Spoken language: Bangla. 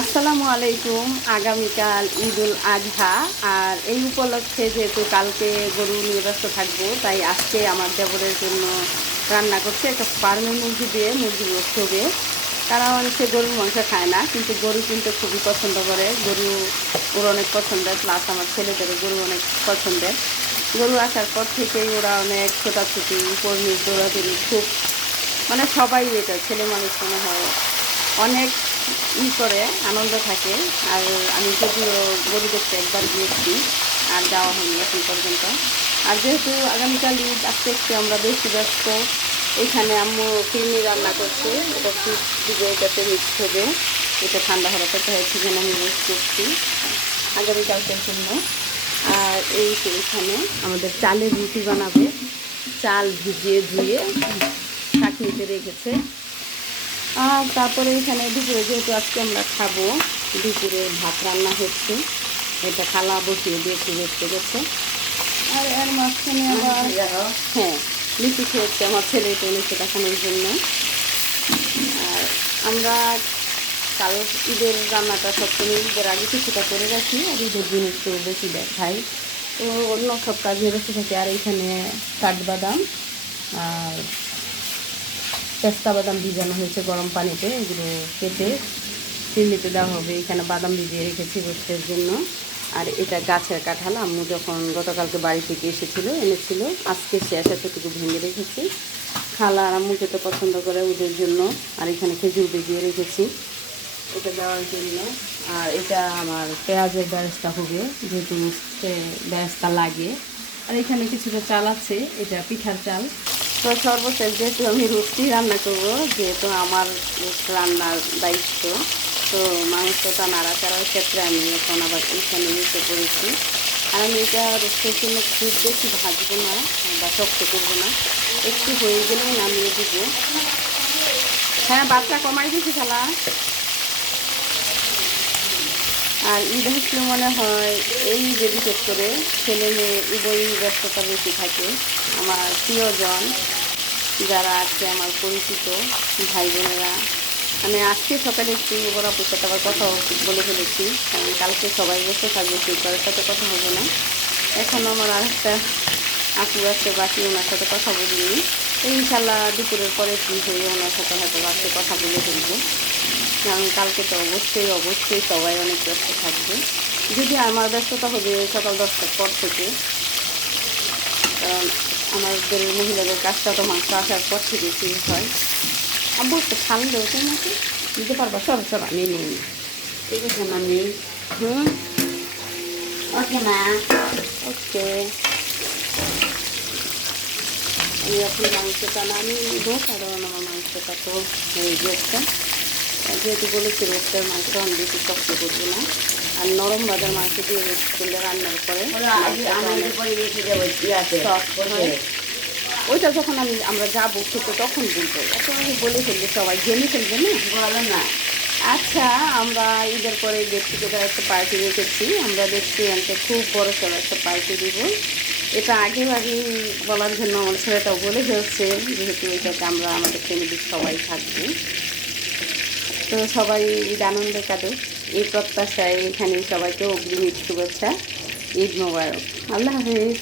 আসসালামু আলাইকুম। আগামীকাল ঈদুল আজহা, আর এই উপলক্ষে যেহেতু কালকে গরু নিয়ে ব্যস্ত থাকবো, তাই আজকে আমার দেবরের জন্য রান্না করছে একটা ফার্মের মুরগি দিয়ে, মুরগি গোশত হবে। তারা সে গরুর মাংস খায় না, কিন্তু গরু কিন্তু খুবই পছন্দ করে। গরু ওর অনেক পছন্দের, প্লাস আমার ছেলেদের গরু অনেক পছন্দের। গরু আসার পর থেকেই ওরা অনেক ছোটাছুটি, উপর নিচ দৌড়াদৌড়ি, খুব মানে সবাই এটা ছেলে মানুষ মনে হয় অনেক করে আনন্দ থাকে। আর আমি যদিও গরু দেখতে একবার গিয়েছি, আর যাওয়া হয়নি এখন পর্যন্ত। আর যেহেতু আগামীকাল ঈদ, আস্তে আস্তে আমরা বেশি ব্যস্ত। এখানে আম্মু ফিরনি রান্না করছে, এটা ঠিক দিবে, এটাতে মিক্স হবে। এটা ঠান্ডা হওয়ার অপেক্ষা হয়েছে, যেন আমি ইউজ করছি আগামীকালকের জন্য। আর এই যে এখানে আমাদের চালের রুটি বানাবে, চাল ভিজিয়ে ধুয়ে চাটনিতে রেখেছে। আর তারপরে এখানে দুপুরে যেহেতু আজকে আমরা খাবো, দুপুরে ভাত রান্না হচ্ছে, এটা খালা বসিয়ে দিয়েছি, দেখতে গেছে। আর এর মাঝখানে আবার হ্যাঁ লিচু খেয়েছে আমার ছেলে, এটা লিচু দেখানোর জন্য। আর আমরা কাল ঈদের রান্নাটা সবসময় ঈদের আগে কিছুটা করে রাখি, আর ঈদের দিন একটু বেশি দেখাই। তো অন্য সব কাজে বেশি থাকে। আর এখানে কাঠবাদাম আর পেস্তা বাদাম ভিজানো হয়েছে গরম পানিতে, এগুলো কেটে চিমনিতে দেওয়া হবে। এখানে বাদাম ভিজিয়ে রেখেছি রোস্টের জন্য। আর এটা গাছের কাঁঠাল, আম্মু যখন গতকালকে বাড়ি থেকে এনেছিল, আজকে শেষ এতটুকু ভেঙে রেখেছি। খালা আর আম্মু খেতে পছন্দ করে, ওদের জন্য। আর এখানে খেজুর ভিজিয়ে রেখেছি এটা দেওয়ার জন্য। আর এটা আমার পেঁয়াজের বেরেস্তা হবে, যেহেতু বেরেস্তা লাগে। আর এখানে কিছুটা চাল আছে, এটা পিঠার চাল। তো সর্বশেষ যেহেতু আমি রুটি রান্না করবো, যেহেতু আমার রান্নার দায়িত্ব, তো মাংসটা নাড়াচাড়ার ক্ষেত্রে আমি এখন আবার এইখানে নিতে করেছি। আর আমি এটা রোস্টের জন্য খুব বেশি ভাজবো না বা শক্ত করবো না, একটু হয়ে গেলেই নামিয়ে দিব। হ্যাঁ, বাচ্চা কমাই দিয়েছি খেলা। আর ঈদ আসলে মনে হয় এই যে বিশেষ করে ছেলে মেয়ে উভয়ই ব্যস্ততা বেশি থাকে। আমার প্রিয়জন যারা আছে, আমার পরিচিত ভাই বোনেরা, আমি আজকে সকালে একটু বড় আপুর সাথে আবার কথাও বলে ফেলেছি, কারণ কালকে সবাই ব্যস্ত থাকবে, কেউ কারোর সাথে কথা হবে না। এখনও আমার আরেকটা আপু আছে বাকি, ওনার সাথে কথা বলিনি। তো ইনশাল্লাহ দুপুরের পরে ফ্রি হয়ে ওনার সাথে হয়তো আজকে কথা বলে ফেলবো, কারণ কালকে তো অবশ্যই অবশ্যই সবাই অনেক ব্যস্ত থাকবে। যদি আমার ব্যস্ততা হবে সকাল 10টার পর থেকে, কারণ আমাদের মহিলাদের কাজটা তো মাংস আসার পর থেকে শুরু হয়। আব্বু একটু ঠান্ডা ওঠে নাকি দিতে পারবা? সব সব আমি নিই। ঠিক আছে মামি। ওকে মা। ওকে, আমি এখন মাংসটা নামিয়ে নিব, কারণ আমার মাংসটা তো হয়ে গেছে। যেহেতু বলেছি রোস্টের মাংস আমি বেশি শক্ত করবো না, আর নরম বাজার মাংস দিয়ে রোস্ট করলে রান্নার পরে ওইটা যখন আমরা যাবো খেতে তখন বলবো, এখন আমি বলে ফেলবো, সবাই জেনে ফেলবে না, বলো না। আচ্ছা, আমরা ঈদের পরে গেট টুগেদার একটা পার্টি রেখেছি, আমরা রেস্টুরেন্টে খুব বড় সড়ো একটা পার্টি দিব। এটা আগেভাগেই বলার জন্য আমার ছেলেটাও বলে ফেলছে, যেহেতু এটাতে আমরা আমাদের ফ্যামিলির সবাই থাকবো। তো সবাই ঈদ আনন্দে কাটুক, এই প্রত্যাশায় এখানে সবাইকে অগ্রিম ঈদ শুভেচ্ছা, ঈদ মোবারক, আল্লাহ হাফিজ।